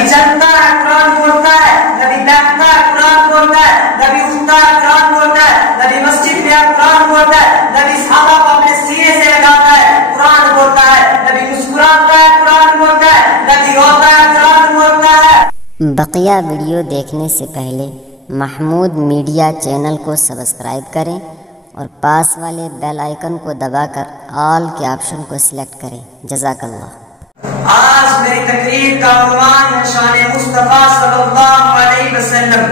نبی چلتا ہے قرآن بولتا ہے، نبی بیٹھتا ہے قرآن بولتا ہے، نبی اٹھتا ہے قرآن بولتا ہے، نبی مسجد میں قرآن بولتا ہے، نبی صحابہ کو اپنے سینے سے لگاتا ہے قرآن بولتا ہے، نبی مسکراتا ہے قرآن بولتا ہے، نبی روتا ہے قرآن بولتا ہے۔ بقیہ ویڈیو دیکھنے سے پہلے محمود میڈیا چینل کو سبسکرائب کریں اور پاس والے بیل آئیکن کو دبا کر آل کے آپشن کو سلیکٹ کریں۔ جزاک اللہ۔ آج میری تقریر کا عنوان ہے شان مصطفیٰ صلی اللہ علیہ وسلم۔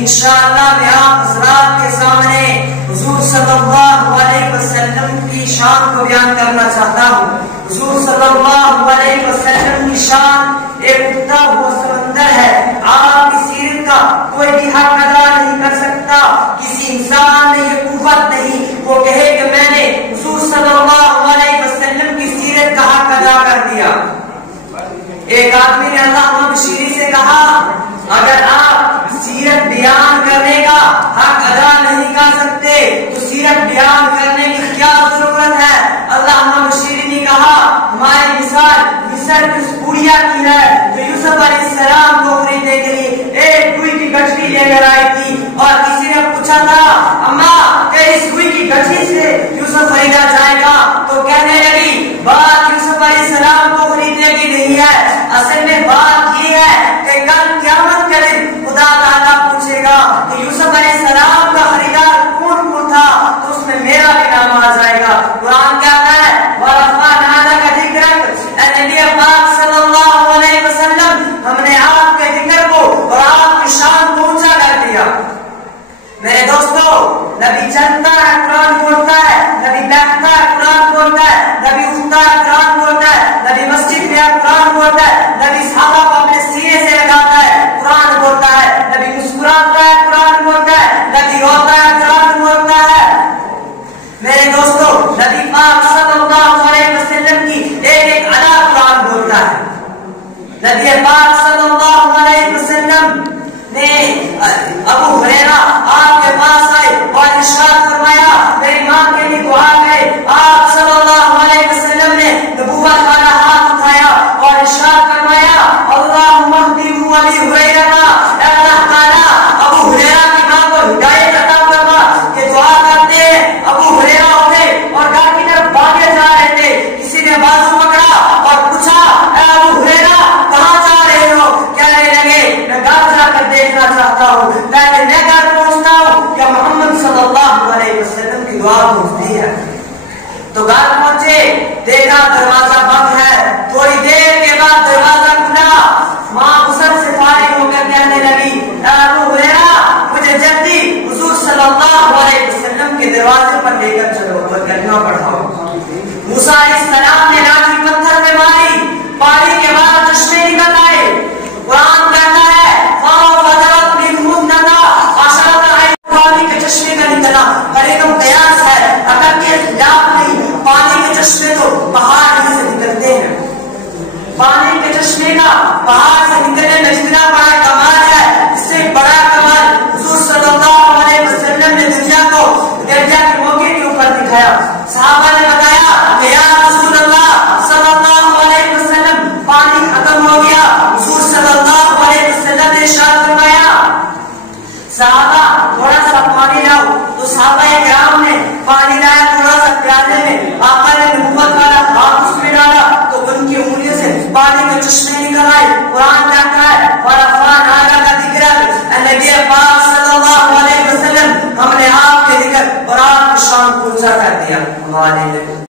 انشاءاللہ میں آپ حضرات کے سامنے حضور صلی اللہ علیہ وسلم کی شان کو بیان کرنا چاہتا ہوں۔ حضور صلی اللہ علیہ وسلم کی شان ایک اٹھتا ہوا سمندر ہے۔ آپ کی سیرت کا کوئی بھی حق ادا نہیں کر سکتا۔ کسی انسان میں یہ قوت نہیں وہ کہے کہ میں نے حضور صلی اللہ علیہ وسلم کی سیرت کا حق ادا کر دیا۔ ایک آدمی نے علامہ بشیری سے کہا اگر آپ سیرت بیان کرنے کا حق ادا نہیں کر سکتے تو سیرت بیان کرنے کی کیا ضرورت ہے؟ علامہ بشیری نے کہا ہماری مثال مصر کی اس بڑھیا کی ہے جو یوسف علیہ السلام کو خریدنے کے لیے ایک روئی کی گٹھڑی لے کر آئی تھی، اور کسی نے پوچھا تھا اماں تیری اس روئی کی گٹھڑی سے یوسف خریدا جائے گا؟ تو کہنے لگی بات یوسف علیہ السلام کو خریدنے کی نہیں ہے، اصل میں بات یہ ہے کہ کل قیامت کے دن خدا تعالیٰ پوچھے گا کہ یوسف علیہ السلام کا خریدار کون کون تھا، تو اس میں میرا بھی نام آ جائے گا۔ قرآن کہتا ہے وَرَفَعْنَا لَكَ ذِكْرَكَ، اے نبی پاک صلی اللہ علیہ وسلم ہم نے آپ کے ذکر کو اور آپ کی شان کو اونچا کر دیا۔ میرے دوستو، نبی چلتا ہے قرآن بولتا ہے، نبی بیٹھتا ہے قرآن بولتا ہے، نبی اٹھتا ہے قرآن بولتا ہے، نبی مسجد میں قرآن بولتا ہے، نبی صحابہ کو اپنے سینے سے لگاتا ہے قرآن بولتا ہے، نبی مسکراتا ہے قرآن بولتا ہے، نبی روتا ہے قرآن بولتا ہے۔ میرے دوستو، نبی پاک صلی اللہ علیہ وسلم کی ایک ایک ادا قرآن بولتا ہے۔ نبی پاک صلی اللہ علیہ وسلم نے ابو ہریرہ آپ کے پاس آئے اور ارشاد فرمایا میری ماں کے لیے دعا کرے۔ آپ صلی اللہ علیہ وسلم نے نبوت والا ہاتھ اٹھایا اور ارشاد فرمایا اللہم اہدی ابی ہریرہ، اے اللہ تعالیٰ ابو ہریرہ کی ماں کو ہدایت عطا فرما۔ کہ دعا کرتے ہیں ابو ہریرہ اٹھے اور گھر کی طرف بھاگے جا رہے تھے، کسی نے بازو پکڑا اور پوچھا اے ابو ہریرہ کہاں جا رہے ہو؟ کہنے لگے میں گھر جا کر دیکھنا چاہتا ہوں، پہلے میں گھر پہنچتا ہوں کہ محمد صلی اللہ علیہ وسلم کی دعا پہنچتی ہے۔ تو گھر پہنچے، دیکھا دروازہ بند ہے، تھوڑی دیر کے بعد دروازہ کھلا، ماں غسل سے فارغ ہو کر کہنے لگی اے ابو ہریرہ مجھے جلدی حضور صلی اللہ علیہ وسلم کے دروازے پر لے کر چلو اور کلمہ پڑھاؤ۔ موسیٰ علیہ السلام نے لاٹھی پتھر میں ماری، پانی کے بعد چشمے نکل آئے۔ قرآن کہتا ہے پانی کے چشمے کا نکلنا ہر ایک قیاس ہے، اگر کے خلاف نہیں۔ پانی کے چشمے تو پہاڑ سے نکلتے ہیں، پانی کے چشمے کا پہاڑ سے نکلنے میں جتنا بڑا کمال ہے اس سے بڑا کمال حضور صلی اللہ علیہ وسلم نے دنیا کو درجہ کے موقع کے اوپر دکھایا۔ صحابہ نے بتایا کہ یا رسول اللہ صلی اللہ علیہ وسلم پانی ختم ہو گیا۔ حضور صلی اللہ علیہ وسلم نے ارشاد فرمایا صحابہ تھوڑا سا پانی لاؤ، تو صحابہ کرام نے پانی لایا تھوڑا سا پیالے میں، آقا نے نبوت والا ہاتھ اس میں ڈالا تو ان کی انگلیوں سے پانی کے چشمے نکل آئے۔ قرآن کہتا ہے وَرَفَعْنَا لَكَ ذِكْرَكَ، اے نبی پاک صلی اللہ علیہ وسلم ہم نے آپ کے ذکر اور آپ کی شان کو اونچا کر دیا۔